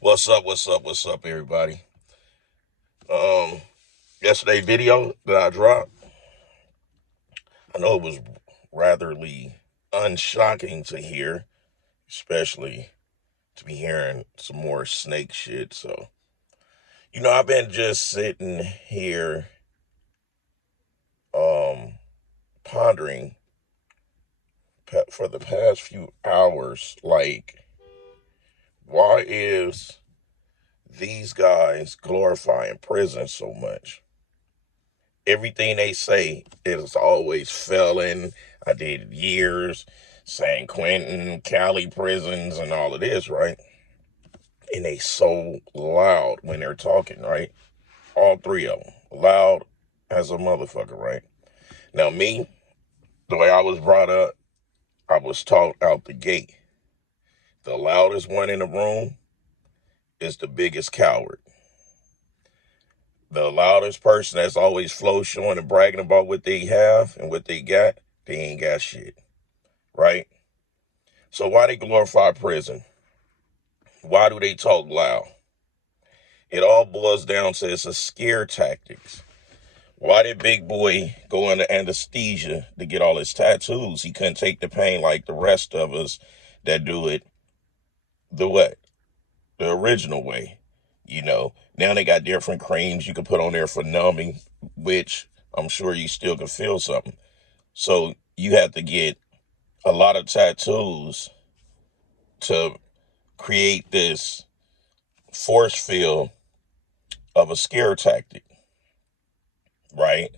What's up? What's up, everybody? Um, Yesterday video that I dropped, I know it was ratherly unshocking to hear, especially to be hearing some more snake shit. So, I've been just sitting here, um, pondering for the past few hours, like, why is these guys glorifying prison so much? Everything they say is always felon. I did years, San Quentin, Cali prisons, and all of this, right? And they so loud when they're talking, right? All three of them. Loud as a motherfucker, right? Now, me, the way I was brought up, I was taught out the gate. The loudest one in the room is the biggest coward. The loudest person that's always flow showing and bragging about what they have and what they got, they ain't got shit, right? So why they glorify prison? Why do they talk loud? It all boils down to it's a scare tactics. Why did Big Boy go under anesthesia to get all his tattoos? He couldn't take the pain like the rest of us that do it the what? The original way. Now they got different creams you can put on there for numbing, which I'm sure you still can feel something. So you have to get a lot of tattoos to create this force field of a scare tactic, right?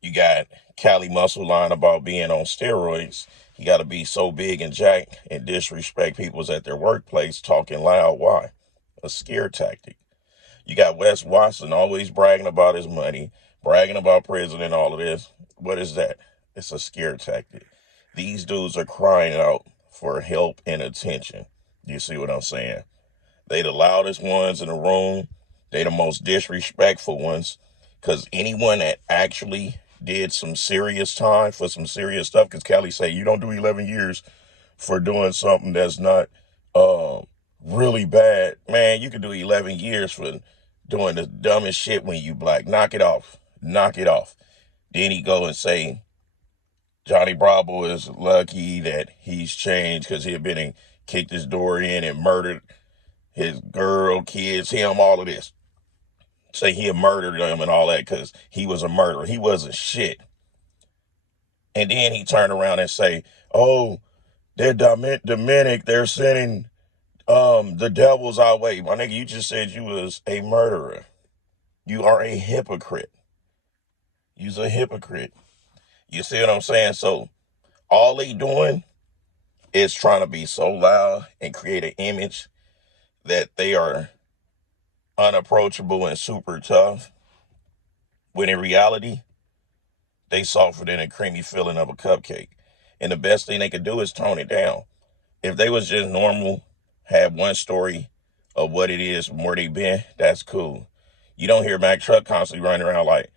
You got Cali Muscle lying about being on steroids. He got to be so big and jacked and disrespect people's at their workplace talking loud. Why? A scare tactic. You got Wes Watson always bragging about his money, bragging about prison and all of this. What is that? It's a scare tactic. These dudes are crying out for help and attention. You see what I'm saying? They the loudest ones in the room. They the most disrespectful ones. Because anyone that actually did some serious time for some serious stuff, because Kelly say you don't do 11 years for doing something that's not uh, really bad. Man, you could do 11 years for doing the dumbest shit when you black. Knock it off. Knock it off. Then he go and say Johnny Bravo is lucky that he's changed because he had been and kicked his door in and murdered his girl, kids, him, all of this. Say he had murdered them and all that because he was a murderer. He wasn't shit. And then he turned around and say, oh, they're Dominic, they're sending the devils our way. My nigga, you just said you was a murderer. You are a hypocrite. You's a hypocrite. You see what I'm saying? So all they doing is trying to be so loud and create an image that they are unapproachable and super tough, when in reality, they softer than a creamy filling of a cupcake. And the best thing they could do is tone it down. If they was just normal, have one story of what it is from where they been, that's cool. You don't hear Mac Truck constantly running around like,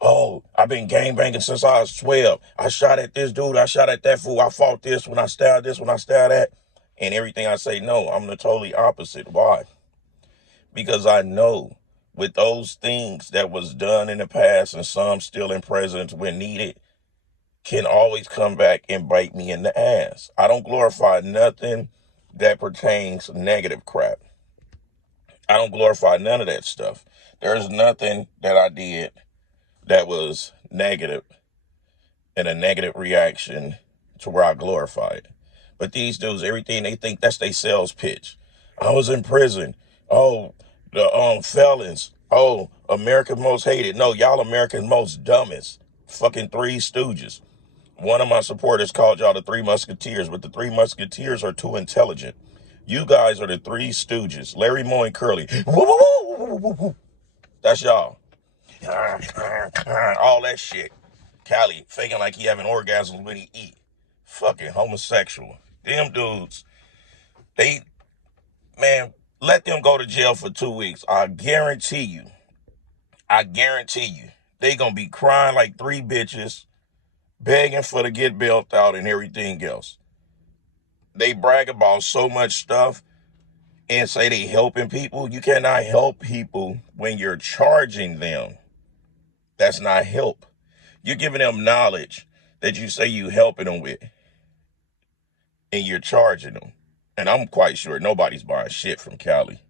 oh, I've been gangbanging since I was 12. I shot at this dude. I shot at that fool. I fought this when I stabbed this, when I stabbed that. And everything I say, no, I'm the totally opposite. Why? Because I know with those things that was done in the past and some still in presence when needed, can always come back and bite me in the ass. I don't glorify nothing that pertains negative crap. I don't glorify none of that stuff. There's nothing that I did that was negative and a negative reaction to where I glorify it. But these dudes, everything they think that's their sales pitch. I was in prison. Oh, the felons. Oh, America's most hated. No, y'all America's most dumbest. Fucking Three Stooges. One of my supporters called y'all the Three Musketeers, but the Three Musketeers are too intelligent. You guys are the Three Stooges. Larry Moe and Curly. That's y'all. All that shit. Cali faking like he having orgasms when he eat. Fucking homosexual. Them dudes, they, man, let them go to jail for 2 weeks. I guarantee you, they gonna be crying like three bitches, begging for to get bailed out and everything else. They brag about so much stuff. and say they helping people. You cannot help people when you're charging them. That's not help. You're giving them knowledge that you say you helping them with, and you're charging them. And I'm quite sure nobody's buying shit from Cali.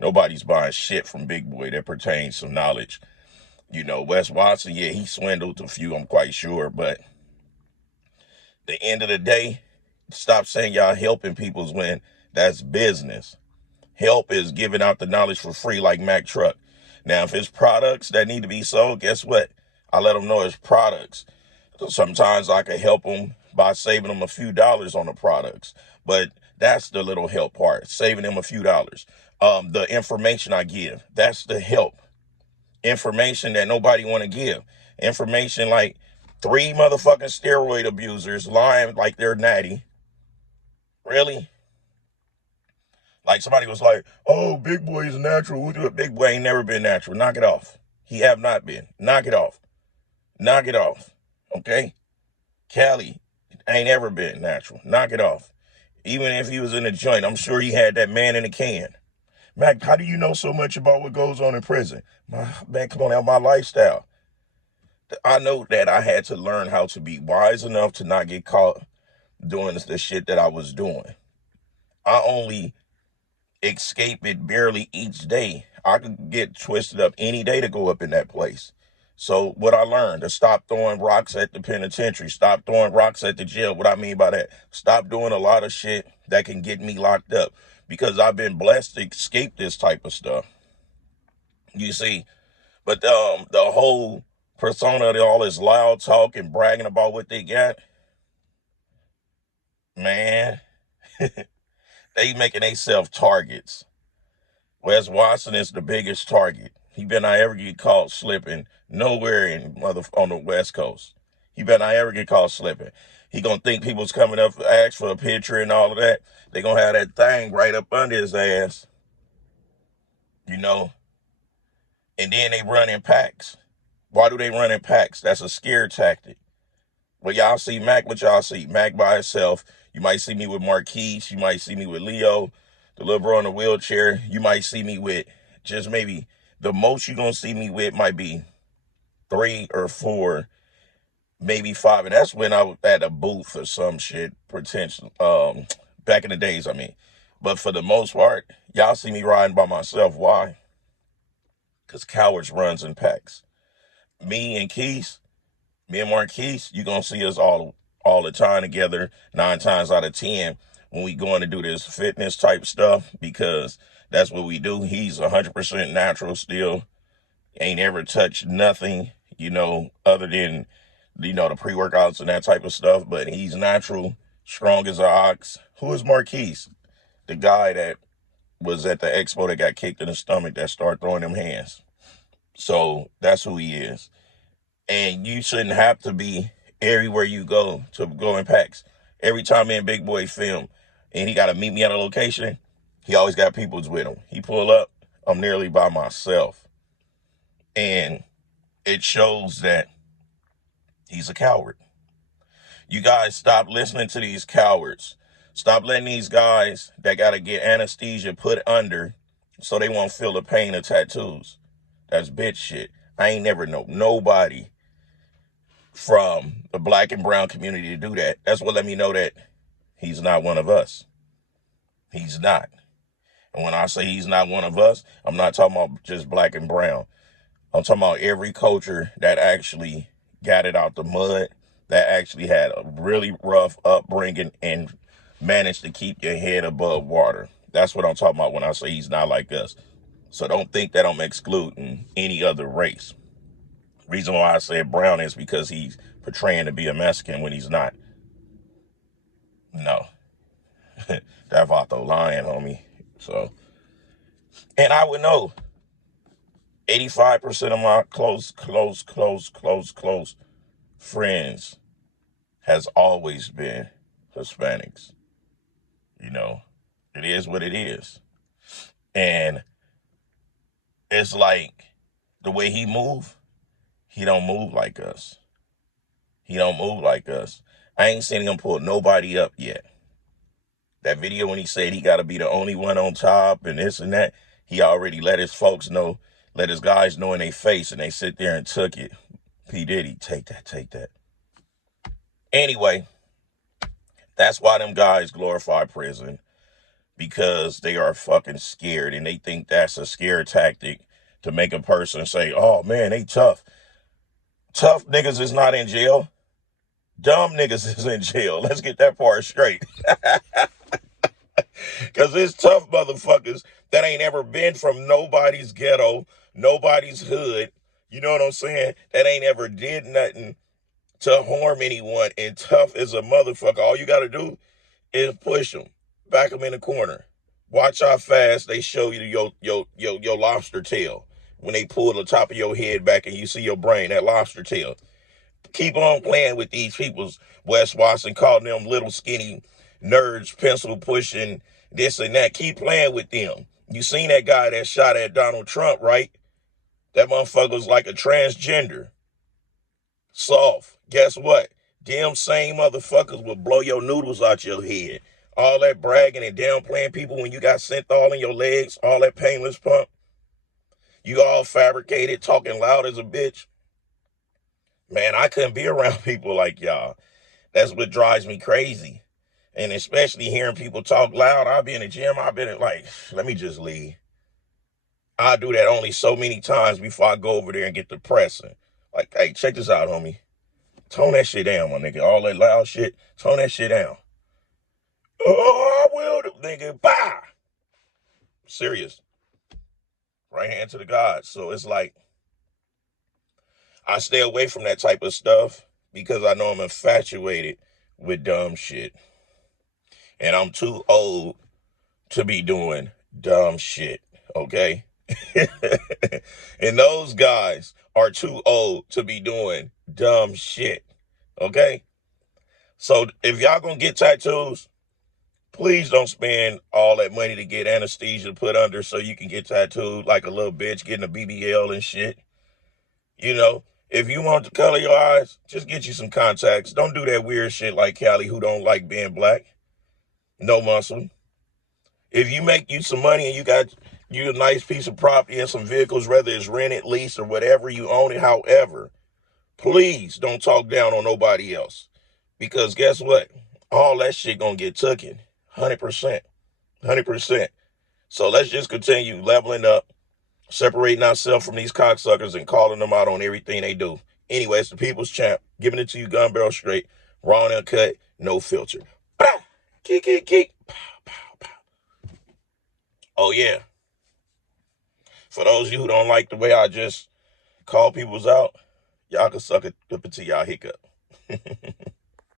Nobody's buying shit from Big Boy that pertains to knowledge. You know, Wes Watson, yeah, he swindled a few, I'm quite sure. But the end of the day, stop saying y'all helping people's when that's business. Help is giving out the knowledge for free like Mac Truck. Now, if it's products that need to be sold, guess what? I let them know it's products. Sometimes I can help them by saving them a few dollars on the products. But that's the little help part, saving them a few dollars. The information I give, that's the help. Information that nobody want to give. Information like 3 motherfucking steroid abusers lying like they're natty. Really? Like somebody was like, oh, Big Boy is natural. Big Boy ain't never been natural. Knock it off. He have not been. Knock it off. Knock it off. Okay? Cali ain't ever been natural. Knock it off. Even if he was in a joint, I'm sure he had that man in a can. Mac, how do you know so much about what goes on in prison? Man, come on, that's my lifestyle. I know that I had to learn how to be wise enough to not get caught doing the shit that I was doing. I only escape it barely each day. I could get twisted up any day to go up in that place. So what I learned, to stop throwing rocks at the penitentiary, stop throwing rocks at the jail. What I mean by that, stop doing a lot of shit that can get me locked up, because I've been blessed to escape this type of stuff. You see, but the whole persona of all this loud talk and bragging about what they got, man, they making themselves targets. Wes Watson is the biggest target. He better not ever get caught slipping nowhere on the West Coast. He better not ever get caught slipping. He gonna think people's coming up to ask for a picture and all of that. They gonna have that thing right up under his ass, you know. And then they run in packs. Why do they run in packs? That's a scare tactic. Well, y'all see Mac, what y'all see? Mac by himself. You might see me with Marquise. You might see me with Leo, the little bro in the wheelchair. You might see me with just maybe, the most you're going to see me with might be 3 or 4, maybe 5. And that's when I was at a booth or some shit, potential, back in the days, I mean. But for the most part, y'all see me riding by myself. Why? Because cowards runs in packs. Me and Marquise, you're going to see us all the time together, 9 times out of 10, when we going to do this fitness type stuff, because that's what we do. He's 100% natural still. Ain't ever touched nothing, other than, the pre-workouts and that type of stuff. But he's natural, strong as an ox. Who is Marquise? The guy that was at the expo that got kicked in the stomach that started throwing them hands. So that's who he is. And you shouldn't have to be everywhere you go to go in packs. Every time me and Big Boy film and he got to meet me at a location, he always got peoples with him. He pull up, I'm nearly by myself. And it shows that he's a coward. You guys stop listening to these cowards. Stop letting these guys that got to get anesthesia put under so they won't feel the pain of tattoos. That's bitch shit. I ain't never know nobody from the black and brown community to do that. That's what let me know that he's not one of us. He's not. And when I say he's not one of us, I'm not talking about just black and brown. I'm talking about every culture that actually got it out the mud, that actually had a really rough upbringing and managed to keep your head above water. That's what I'm talking about when I say he's not like us. So don't think that I'm excluding any other race. Reason why I said brown is because he's portraying to be a Mexican when he's not. No. That Vato lying, homie. So, and I would know 85% of my close friends has always been Hispanics. It is what it is. And it's like the way he move, he don't move like us. He don't move like us. I ain't seen him pull nobody up yet That video when he said he got to be the only one on top and this and that, he already let his folks know, let his guys know in their face, and they sit there and took it. P. Diddy, take that, take that. Anyway, that's why them guys glorify prison, because they are fucking scared, and they think that's a scare tactic to make a person say, oh man, they tough. Tough niggas is not in jail. Dumb niggas is in jail. Let's get that part straight. Because there's tough motherfuckers that ain't ever been from nobody's ghetto, nobody's hood. You know what I'm saying? That ain't ever did nothing to harm anyone. And tough is a motherfucker. All you got to do is push them. Back them in the corner. Watch how fast they show you your lobster tail. When they pull the top of your head back and you see your brain, that lobster tail. Keep on playing with these people's Wes Watson, calling them little skinny nerds, pencil pushing, this and that. Keep playing with them. You seen that guy that shot at Donald Trump, right? That motherfucker was like a transgender. Soft. Guess what? Them same motherfuckers will blow your noodles out your head. All that bragging and downplaying people when you got synthol in your legs, all that painless pump. You all fabricated, talking loud as a bitch. Man, I couldn't be around people like y'all. That's what drives me crazy. And especially hearing people talk loud. I'll be in the gym. I've been like, let me just leave. I do that only so many times before I go over there and get depressing. Like, hey, check this out, homie. Tone that shit down, my nigga. All that loud shit, tone that shit down. Oh, I will, nigga. Bah! Serious. Right hand to the gods. So it's like, I stay away from that type of stuff because I know I'm infatuated with dumb shit. And I'm too old to be doing dumb shit, okay? And those guys are too old to be doing dumb shit, okay? So if y'all gonna get tattoos, please don't spend all that money to get anesthesia put under so you can get tattooed like a little bitch getting a BBL and shit. You know, if you want to color your eyes, just get you some contacts. Don't do that weird shit like Callie who don't like being black. No muscle. If you make you some money and you got you a nice piece of property and some vehicles, whether it's rented, leased, or whatever, you own it, however, please don't talk down on nobody else. Because guess what? All that shit gonna get taken. 100%. 100%. So let's just continue leveling up, separating ourselves from these cocksuckers and calling them out on everything they do. Anyway, it's the People's Champ, giving it to you gun barrel straight, raw and uncut, no filter. Bah! Kick, kick, kick. Pow, pow, pow. Oh, yeah. For those of you who don't like the way I just call people's out, y'all can suck it up until y'all hiccup.